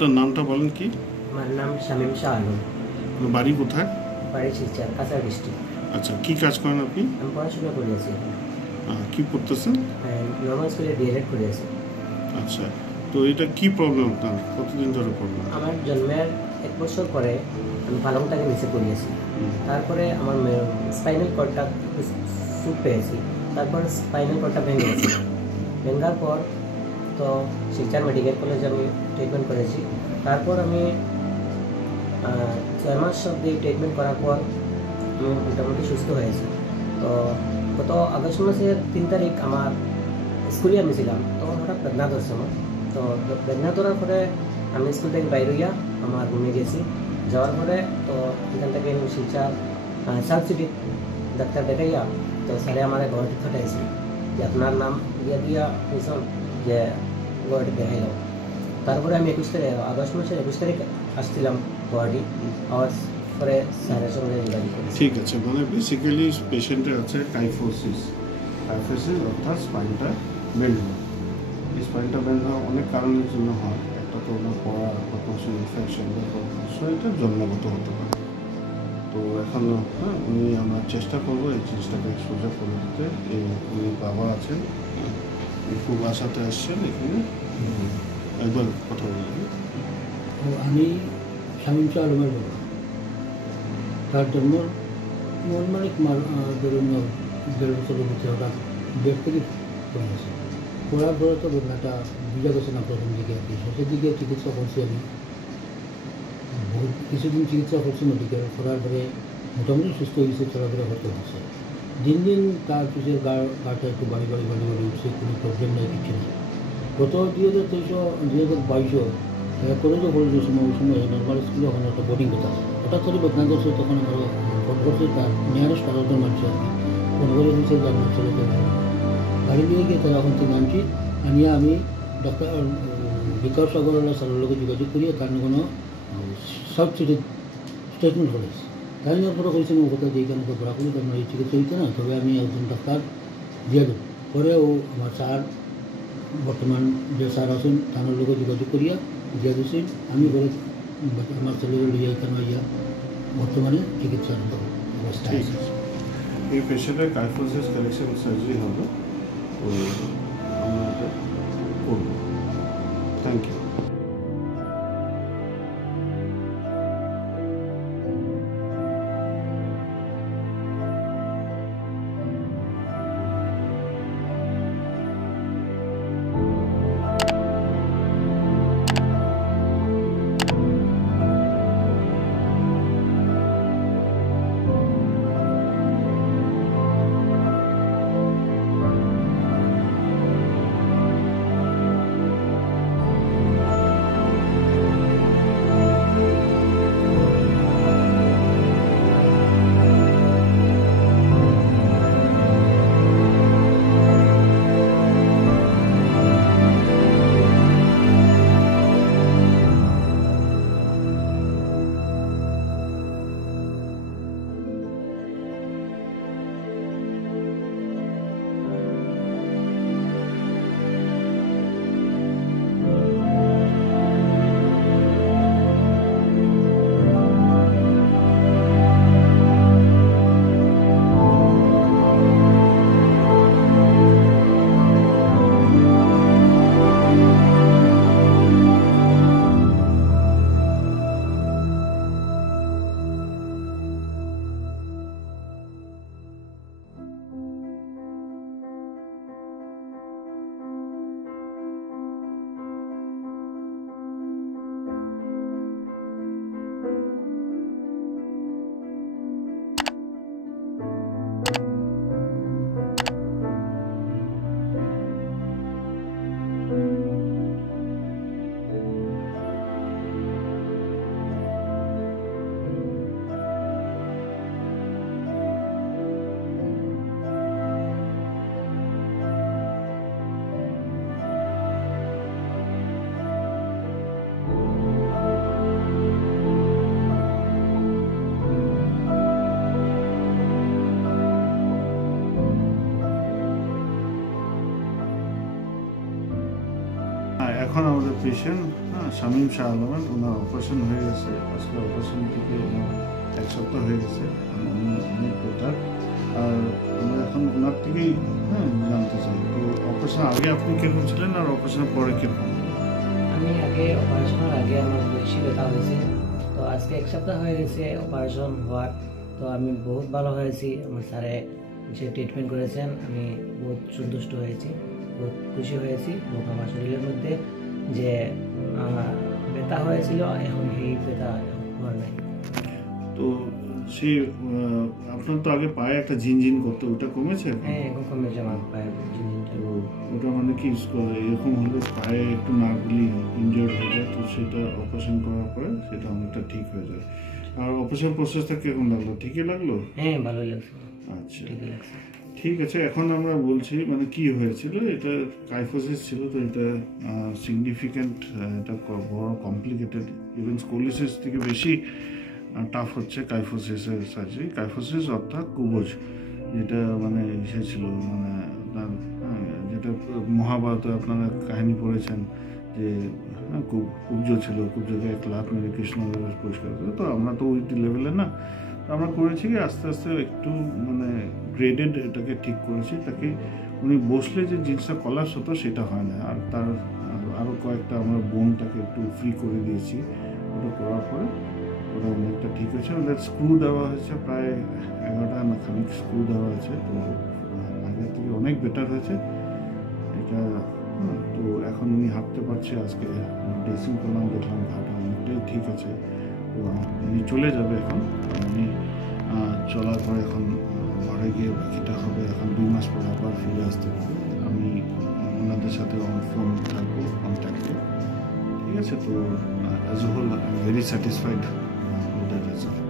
আপনার নামটা বলেন কি? আমার নাম শামীম শাহ আলম। বাড়ি কোথায়? বাড়ি শিলচর, কাছাড় ডিস্ট্রিক্ট। আচ্ছা, কি কাজ করেন আপনি? আমি পড়াশোনা করে আছি এখন। কি পড়তেছেন? নর্মাল স্কুলে ডিএলএড করে আছি। আচ্ছা, তো এটা কি প্রবলেম আপনার? কতদিন ধরে প্রবলেম? আমার জন্মের 1 বছর পরে আমি পালংটাকে নিচে পড়িয়েছি। তারপরে আমার স্পাইনাল কর্ডটা ফুট পেয়েছি। তারপর স্পাইনাল কর্ডটা ভেঙে গেছে। ভেঙার পর তো শিলচর মেডিকেল কলেজে আমি ট্রিটমেন্ট করেছি। তারপর আমি 6 মাস অব্দি ট্রিটমেন্ট করার পর আমি মোটামুটি সুস্থ হয়েছি। তো গত আগস্ট মাসের 3 তারিখ আমার স্কুলে আমি ছিলাম, তখন হঠাৎ বেদনা ধরছে আমার। তো বেদনা ধরার পরে আমি স্কুল থেকে বাইরে হইয়া আমার রুমে গেছি। যাওয়ার পরে তো এখান থেকে শিলচর সাউথ সিটি ডাক্তার দেখাইয়া তো স্যারে আমার গুয়াহাটি পাঠাইছি যে আপনার নাম দিয়া হয়েছেন যে গুয়াহাটি দেখাইলাম। তারপরে আমি আগস্ট মাসের 21 তারিখ আসছিলাম গুয়াহাটি। আওয়ার পরে স্যারের সঙ্গে যোগাযোগ করেছি। ঠিক আছে, মানে বেসিক্যালি পেশেন্টের আছে কাইফোসিস অর্থাৎ স্পাইনটা বেন্ড হয়। এই স্পাইনটা বেন্ড হওয়া অনেক কারণের জন্য হয়। একটা তো ওনার পড়া বা কোনো ইনফেকশন বা এটা জন্মগত হতে পারে। তো এখন আমরা চেষ্টা করবো এই জিনিসটাকে সোজা করে দিতে। উনি বাবা আছেন, খুব আশাতে আসছেন এখানে, একবার কথা বলবেন। আমি শামীম শাহ আলমের বাবা। তার জন্ম নর্মালিক ধরুন 1.5 বছরের ভিতরে ওরা বেড থেকে পড়েছে। পড়ার পরে তো ঘটনাটা বুঝা গেছে না প্রথম দিকে আর কি। শেষের দিকে চিকিৎসা করছি আমি, বহুত কিছুদিন চিকিৎসা করছি মেডিকেল করার পরে মোটামুটি সুস্থ হয়েছে, চলাফেরা করতে হচ্ছে। দিন দিন তার পিছিয়ে গাটা একটু বাড়ি উঠছে, কোনো প্রবলেম নেই, কিছু নেই। গত 2022 কলেজে পড়ার সময় ওই সময় নর্মাল স্কুলে ওখানে একটা বোর্ডিং কথা হঠাৎ করে বেতনা করছে। তখন আমার ফোন করছে তার নিয়ারেস্ট 12 জন মানুষ আর কি ফোন করে দিয়েছে যে আপনার ছেলেকে গাড়ি নিয়ে গিয়ে তারা ওখান থেকে নামছি আনিয়ে আমি ডাক্তার বিকাশ আগরওয়ালা স্যারের লোকে যোগাযোগ করিয়ে তার কোনো সাউথ সিটি স্টেটমেন্ট করেছি। তাই নেওয়ার পরে করেছেন ও কথা যে এখানে তো ঘোরা করি আপনার এই চিকিৎসা হইতে না, তবে আমি একজন ডাক্তার দিয়ে দেবো। পরে ও আমার স্যার বর্তমান যে স্যার আছেন তার লোকে যোগাযোগ করিয়া দিয়ে দিয়েছেন। আমি বলে আমার ছেলেকে লিয়ে এখানে হইয়া বর্তমানে চিকিৎসার অবস্থায় আছে। এই পেশেন্টের কাইফোসিস কারেকশন সার্জারি হবে, তো আমরা এটা করবো। Thank you. এখন আমাদের পেশেন্ট শামীম শাহ আলমের, ওনার অপারেশন হয়ে গেছে, আজকে অপারেশন থেকে এক সপ্তাহ হয়ে গেছে, উনি অনেক বেটার। আর আমরা এখন ওনার থেকেই জানতে চাই, তো অপারেশন আগে আপনি কীরকম ছিলেন আর অপারেশনের পরে কীরকম? আমি আগে অপারেশনের আগে আমার বেশি ব্যথা হয়েছে, তো আজকে এক সপ্তাহ হয়ে গেছে অপারেশন হওয়ার, তো আমি বহুত ভালো হয়েছি। আমার স্যারে যে ট্রিটমেন্ট করেছেন আমি বহুত সন্তুষ্ট হয়েছি, বহুত খুশি হয়েছি। এবং আমার শরীরের মধ্যে যে ব্যথা হয়েছিল এখন এই ব্যথা হওয়ার নাই। তো সেই আপনার তো আগে পায়ে একটা ঝিনঝিন করতো, ওটা কমেছে? হ্যাঁ, এখন কমেছে আমার পায়ের ঝিনঝিনটা। তো ওটা মানে কি এরকম হলে পায়ে একটু নার্ভলি ইনজিওর্ড হয়ে যায়, তো সেটা অপারেশন করার পরে সেটা অনেকটা ঠিক হয়ে যায়। আর অপারেশন প্রসেসটা কিরকম লাগলো? ঠিকই লাগলো? হ্যাঁ, ভালোই লাগছে। আচ্ছা, ঠিকই লাগছে। ঠিক আছে। এখন আমরা বলছি মানে কি হয়েছিল, এটা কাইফোসিস ছিল, তো এটা সিগনিফিক্যান্ট, এটা বড় কমপ্লিকেটেড, ইভেন স্কোলিসিস থেকে বেশি টাফ হচ্ছে কাইফোসিসের সার্জারি। কাইফোসিস অর্থাৎ কুবজ, যেটা মানে ইসে ছিল, মানে আপনার যেটা মহাভারতে আপনারা কাহিনী পড়েছেন যে কুব্জ ছিল, কুব্জকে এক লাখ মেরে কৃষ্ণ পরিষ্কার করে। তো আমরা তো ওই লেভেলে না, আমরা করেছি কি আস্তে আস্তে একটু মানে গ্রেডেড এটাকে ঠিক করেছি, তাকে উনি বসলে যে জিনিসটা কলাপস হতো সেটা হয় না। আর তার আরও কয়েকটা আমরা বোনটাকে একটু ফ্রি করে দিয়েছি, ওটা করার পরে ওটা অনেকটা ঠিক হয়েছে। ওদের স্ক্রু দেওয়া হয়েছে, প্রায় 11টা না খানিক স্ক্রু দেওয়া হয়েছে, তো আগের থেকে অনেক বেটার হয়েছে এটা। তো এখন উনি হাঁটতে পারছে, আজকে ড্রেসিং করলাম, দেখলাম ঘাটা অনেকটাই ঠিক আছে। তো উনি চলে যাবে এখন, উনি চলার পরে এখন ঘরে গিয়ে বাকিটা হবে। এখন 2 মাস পর আবার ফিরে আসতে হবে। আমি ওনাদের সাথে ফোন থাকবো কন্ট্যাক্টে, ঠিক আছে? তো as a whole I am very satisfied with the result.